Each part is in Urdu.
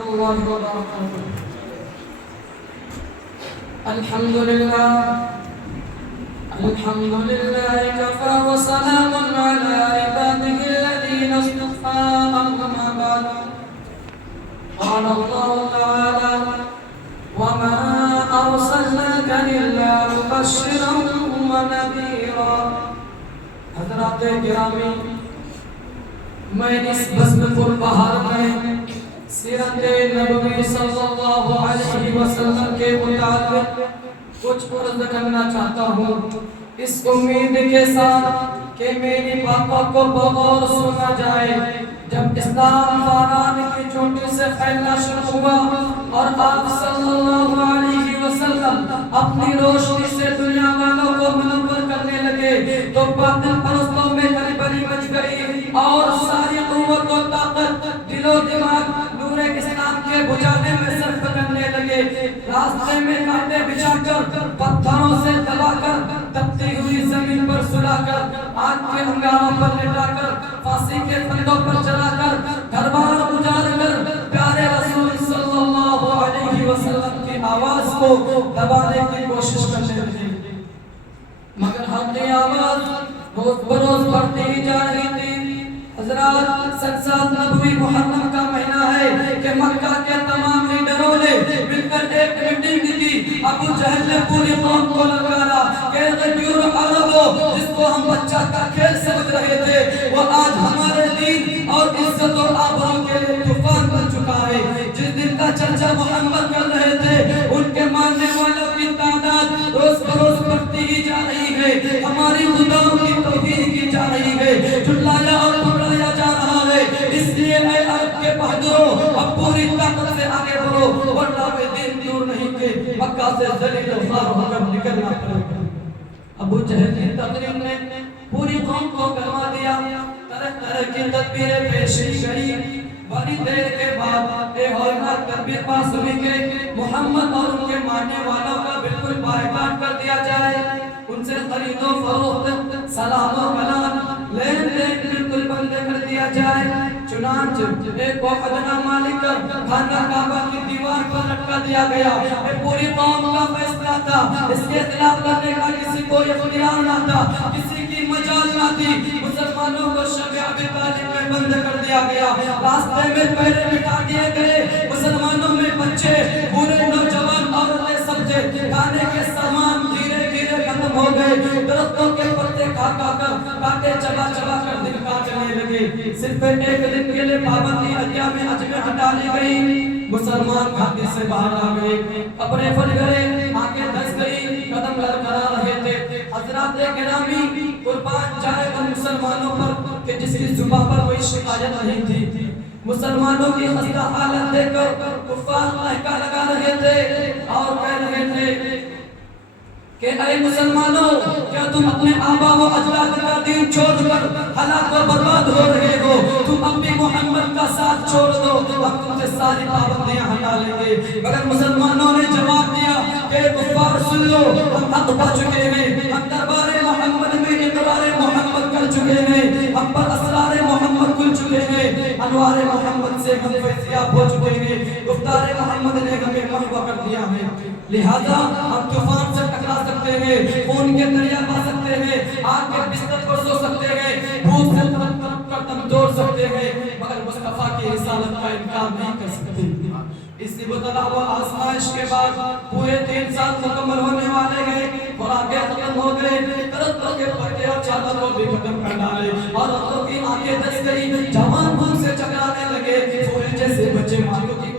الله وبركاته. الحمد لله كفى وسلام على عباده الذين اصطفى. أما بعد قال الله تعالى وما أرسلناك إلا مبشرا ونذيرا. حضرات گرامی، میں اس بزم پر بہار میں سیرت نبوی صلی اللہ علیہ وسلم کے متعلق کچھ عرض کرنا چاہتا ہوں، اس امید کے ساتھ کہ میری باتوں کو بغور سنا جائے۔ جب اسلام فاران کی چوٹی سے پھیلنا شروع ہوا اور آپ صلی اللہ علیہ وسلم اپنی روشنی سے دنیا والوں کو منور کرنے لگے تو باطل پرستوں میں گڑبڑی مچ گئی اور ساری قوت و طاقت دل و دماغ نور اسلام کے بجھانے میں صرف کرنے لگے۔ راستے میں کانٹے بچھا کر، پتھروں سے دبا کر، تپتی ہوئی زمین پر سلا کر، آگ کے انگاروں پر لٹا کر، پھانسی کے پھندوں پر چلا کر، گھر بار اجاڑ کر پیارے رسول صلی اللہ علیہ وسلم کی آواز کو دبانے کی کوشش کرنے لگے، مگر حق کی آواز روز بروز بڑھتی ہی جا رہی تھی۔ حضرات، سات نبوی محرم کا مہینہ ہے کہ مکہ کے تمام لیڈروں نے مل کر ایک میٹنگ کی۔ ابو جہل نے پوری قوم کو للکارا کہ غیور عربو، جس کو ہم بچہ کا کھیل سمجھ رہے تھے، وہ آج ہمارے دین اور عزت و آبرو کے لیے طوفان بن چکا ہے۔ جس دن کا چرچا محمد کر رہے تھے، ان کے ماننے والوں کی تعداد روز بروز بڑھتی ہی جا رہی ہے، ہماری خداؤں کی توہین کی جا رہی ہے، جھٹلایا اور ٹھکرایا جا رہا ہے۔ اس لیے اے عرب کے بہادروں، اب پوری طاقت سے آگے بڑھو، ورنہ وہ دن دور نہیں کہ مکہ سے ذلیل و خوار ہو کر نکلنا پڑے گا۔ ابو جہل کی تقریر نے پوری قوم کو گرما دیا، طرح طرح کی تدبیریں پیش کی گئی۔ بڑی دیر کے بعد ایک ہولناک تدبیر پاس ہوئی کہ محمد اور ان کے ماننے والوں کا بالکل بائیکاٹ کر دیا جائے، ان سے خرید و فروخت، سلام و کلام، لین دین بالکل بند کر دیا جائے۔ چنانچہ ایک ادنا مالی کر خانہ کعبہ کی دیوار پر لٹکا دیا گیا۔ یہ پوری قوم کا فیصلہ تھا، اس کے خلاف کرنے کا کسی کو اختیار نہ تھا، کسی کی مجال نہ تھی۔ مسلمانوں کو شب ابی طالب میں بند کر دیا گیا، راستے میں پہرے مٹا دیے گئے۔ مسلمانوں میں بچے، بوڑھے، نوجوان، عورتیں، سبزے، کھانے کے سامان دھیرے دھیرے ختم ہو گئے۔ درختوں کے پتے کھا کھا کر، کانٹے چبا چبا کر دن کاٹنے لگے۔ صرف ایک دن کے لیے پابندی ایام حج میں ہٹا لی گئی۔ مسلمان گھاٹی سے باہر آ گئے، کپڑے پھٹ گئے، آنکھیں دھس گئی، قدم لڑکھڑا رہے تھے۔ حضرات گرامی، قربان جائے ان مسلمانوں پر کہ جس کی زبان پر کوئی شکایت نہیں تھی۔ مسلمانوں کی خستہ حالت دیکھ کر کفار لہکا لگا رہے تھے اور کہہ رہے تھے کہ اے مسلمانوں، کیا تم اپنے آبا و اجداد کا دین چھوڑ کر ہلاک و برباد ہو رہے ہو؟ تم اپنی محمد کا ساتھ چھوڑ دو، ہم تم سے ساری پابندیاں ہٹا لیں گے۔ مگر مسلمانوں نے جواب دیا کہ کفار سن لو، ہم حق پا چکے ہیں، ہم دربار محمد میں اقرار محمد کر چکے ہیں، ہم پر اسرار محمد کھل چکے ہیں، انوار محمد سے ہم فیضیاب ہو چکے ہیں، گفتار محمد نے ہمیں محو کر دیا ہے، لہذا ہم طوفان سے ٹکرا سکتے ہیں، خون کے دریا پا سکتے ہیں، آگ کے بستر پر سو سکتے ہیں، بھوک سے تڑپ تڑپ کر دم توڑ سکتے ہیں، مگر مصطفیٰ کی رسالت کا انکار نہیں کر سکتے۔ اس ابتلا و آزمائش کے بعد پورے 3 سال مکمل ہونے والے گئے، خوراکیں ختم ہو گئے، درختوں کے پتے اور چادر کو بھی ختم کر ڈالے، عورتوں کی آنکھیں دھس گئی، جوان بھوک سے چکرانے لگے، پھول جیسے بچے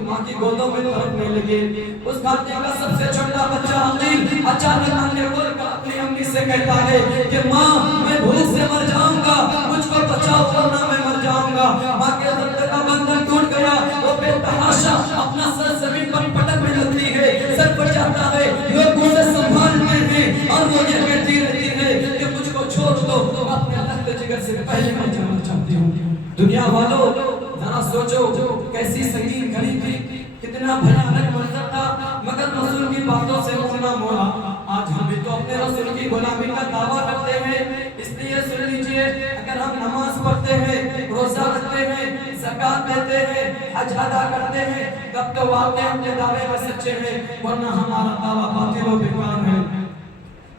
ماں کی گودوں میں تڑپنے لگے۔ اس گھاٹی کا سب سے چھوٹا بچہ عقیل اچانک آنے کو اپنی امی سے کہتا ہے کہ ماں، میں بھوک سے مر جاؤں گا، مجھ کو بچاؤ ورنہ میں مر جاؤں گا۔ ماں کے درد کا بندھن ٹوٹ گیا، وہ بے تحاشا اپنا سر زمین پر پٹکنے لگتی ہے، سر پر جاتا ہے، لوگ اسے سنبھالتے ہیں اور وہ یہ کہتی رہتی ہے کہ مجھ کو چھوڑ دو، اپنے لخت جگر سے پہلے میں جانا چاہتی ہوں۔ دنیا والوں، ذرا سوچو کیسی سنگین گھڑی تھی، کتنا بھیانک منظر تھا، مگر رسول کی باتوں سے منہ نہ موڑا۔ آج ہم بھی تو اپنے رسول کی غلامی کا دعویٰ کرتے ہیں، اس لیے سن لیجئے، اگر ہم نماز پڑھتے ہیں، روزہ رکھتے ہیں، زکوٰۃ دیتے ہیں، حج ادا کرتے ہیں، تب تو واقعی اپنے دعوے میں سچے ہیں، ورنہ ہمارا دعویٰ باطل و بیکار ہے۔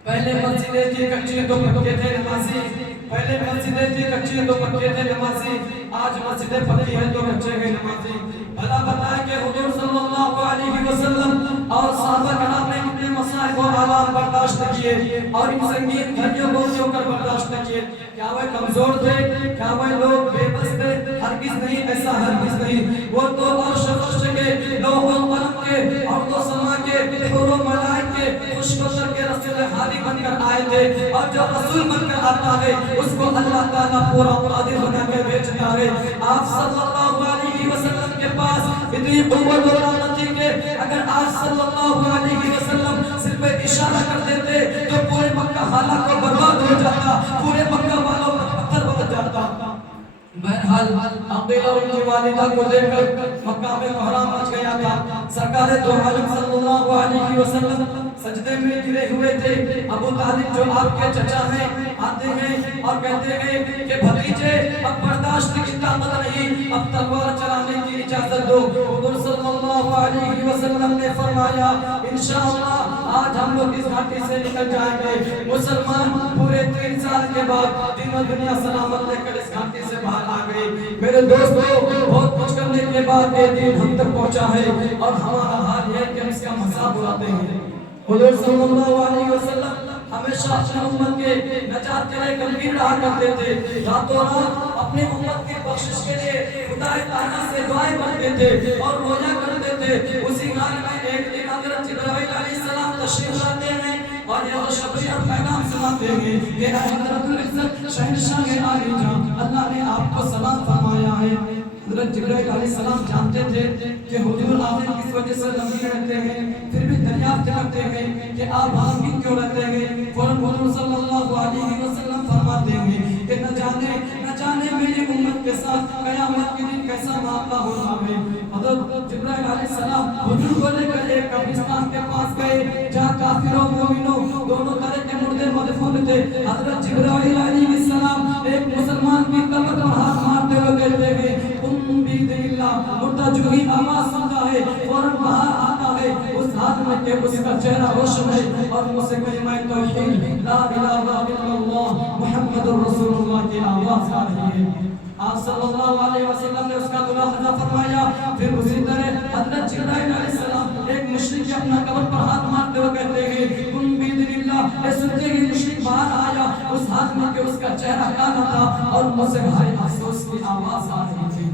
پہلے مسجدیں تھی کچی تو پکے تھے نمازی، پہلے مسجدیں تھی کچی تو پکے تھے نمازی، آج مسجدیں پکی ہیں تو کچے گئے نمازی۔ بھلا بتائیں کہ حضور صلی اللہ علیہ وسلم اور صحابہ کرام نے کتنے مسائل و آلام برداشت کیے اور ان سنگین گھڑیوں کو جو کر برداشت کیے۔ کیا وہ کمزور تھے؟ کیا وہ لوگ بے بس تھے؟ ہرگز نہیں، ایسا ہرگز نہیں۔ وہ تو عرش فرش کے، لوح و قلم کے، ارض و سما کے، حور و ملائک کے، خوش بشر کے رسول حالی بن کر آئے تھے، اور جو رسول بن کر آتا ہے اس کو اللہ تعالیٰ پورا قادر بنا کے بھیجتا ہے۔ آپ صلی اللہ علیہ وسلم کے پاس اتنی قوت و طاقت تھی کہ اگر آج صلی اللہ علیہ وسلم صرف اشارہ کر دیتے تو پورے مکہ حالہ کو برباد ہو جاتا، پورے مکہ والوں پر پتھر برس جاتا۔ بہرحال عقیل اور ان کی والدہ کو دیکھ کر مکہ میں کوہرام مچ گیا تھا۔ سرکار دو عالم صلی اللہ علیہ وسلم سجدے میں گرے ہوئے تھے۔ ابو طالب جو آپ کے چچا ہیں آتے ہیں اور کہتے ہیں کہ بھتیجے اب برداشت کی طاقت نہیں، اب تلوار چلانے کی اجازت دو۔ حضور صلی اللہ علیہ وسلم نے فرمایا انشاءاللہ آج ہم لوگ اس گھاٹی سے نکل جائیں گے۔ مسلمان پورے 3 سال کے بعد دین و دنیا سلامت لے کر اس گھاٹی سے باہر آ گئی۔ میرے دوستو، بہت کچھ کرنے کے بعد یہ دین ہم تک پہنچا ہے اور ہمارا حال یہ ہے کہ ہم اس کا مذاق اڑاتے ہیں۔ حضور صلی اللہ علیہ وسلم ہمیشہ اپنی امت کے نجات کے لیے غمگین رہا کرتے تھے، راتوں رات اپنی امت کی بخشش کے لیے خدا تعالیٰ سے دعائیں مانگتے تھے اور رویا کرتے تھے۔ اسی حال میں ایک دن حضرت جبرائیل علیہ السلام تشریف لاتے ہیں اور یہ خوشخبری اور پیغام سناتے ہیں کہ اے حضرت العزت شہنشاہ عالی جان، اللہ نے آپ کو سلام فرمایا ہے۔ حضرت جبرائیل علیہ السلام جانتے تھے کہ حضور آخر کس وجہ سے غمگین رہتے ہیں، پھر بھی دریافت کرتے ہیں کہ آپ غمگین کیوں رہتے ہیں۔ فوراً حضور صلی اللہ علیہ وسلم فرماتے ہیں کہ نہ جانے میری امت کے ساتھ قیامت کے دن کیسا معاملہ ہونا ہے۔ حضرت جبرائیل علیہ السلام حضور کو لے کر ایک قبرستان کے پاس گئے جہاں کافر و مومنوں دونوں طرح کے مردے مدفون تھے۔ حضرت جبرائیل علیہ السلام ایک مسلمان کی قبر پر ہاتھ مارتے ہوئے کہتے ہیں مردہ جو ہی آواز سنتا ہے فوراً باہر آتا ہے، اس ہاتھ میں کہ اس کا چہرہ روشن ہے اور اسے کلمہ توحید لا الہ الا اللہ محمد رسول اللہ کی آواز آ رہی ہے۔ آپ صلی اللہ علیہ وسلم نے اس کا ملاحظہ فرمایا۔ پھر اسی طرح حضرت جبرائیل علیہ السلام ایک مشرک اپنا قبر پر ہاتھ مارتے ہوئے کہتے ہیں تم باذن اللہ، یہ سنتے ہی مشرک باہر آیا، اس ہاتھ میں کہ اس کا چہرہ کالا تھا اور منہ سے بھاری افسوس کی آواز آ رہی تھی۔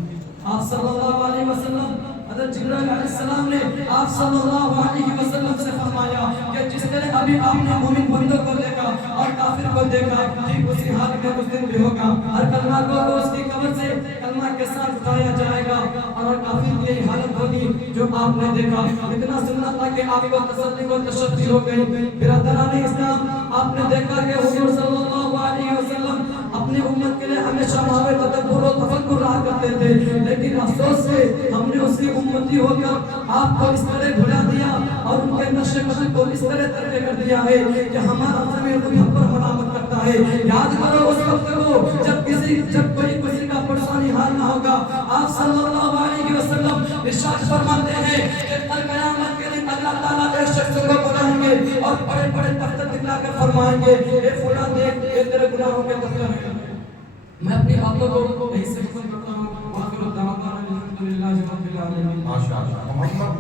آپ صلی اللہ علیہ وسلم حضرت جبرائیل علیہ السلام نے آپ صلی اللہ علیہ وسلم سے فرمایا کہ جس طرح ابھی آپ نے مومن بندوں کو دیکھا اور کافر کو دیکھا، ٹھیک اسی حال میں اس دن بھی ہوگا۔ ہر کلمہ کو اس کی قبر سے کلمہ کے ساتھ اٹھایا جائے گا اور کافر کی یہی حالت ہوگی جو آپ نے دیکھا۔ اتنا سننا تھا کہ آپ کو تسلی و تشفی ہو گئی۔ برادران اسلام، آپ نے دیکھا کہ حضور صلی اللہ علیہ وسلم اپنی امت کے لیے ہمیشہ ماوے تدبر و تفکر رہا کرتے تھے، لیکن افسوس سے ہم نے اس کی امتی ہو کر آپ کو اس طرح بھلا دیا اور ان کے نقش قدم کو اس طرح ترک کر دیا ہے کہ ہمارا زمین روح ہم پر ملامت کرتا ہے۔ یاد کرو اس وقت کو جب کوئی کسی کا پریشانی حال نہ ہوگا۔ آپ صلی اللہ علیہ وسلم ارشاد فرماتے ہیں کہ کل قیامت کے دن اللہ تعالیٰ ایک شخص کو بلائیں گے اور بڑے بڑے دفتر دکھلا کر فرمائیں گے اے فلاں دیکھ یہ تیرے گناہوں کے دفتر ہیں۔ میں اپنی باتوں کو یہی سے ختم کرتا ہوں۔ آخر الدعوانا الحمدللہ رب العالمین۔ ماشاءاللہ محمد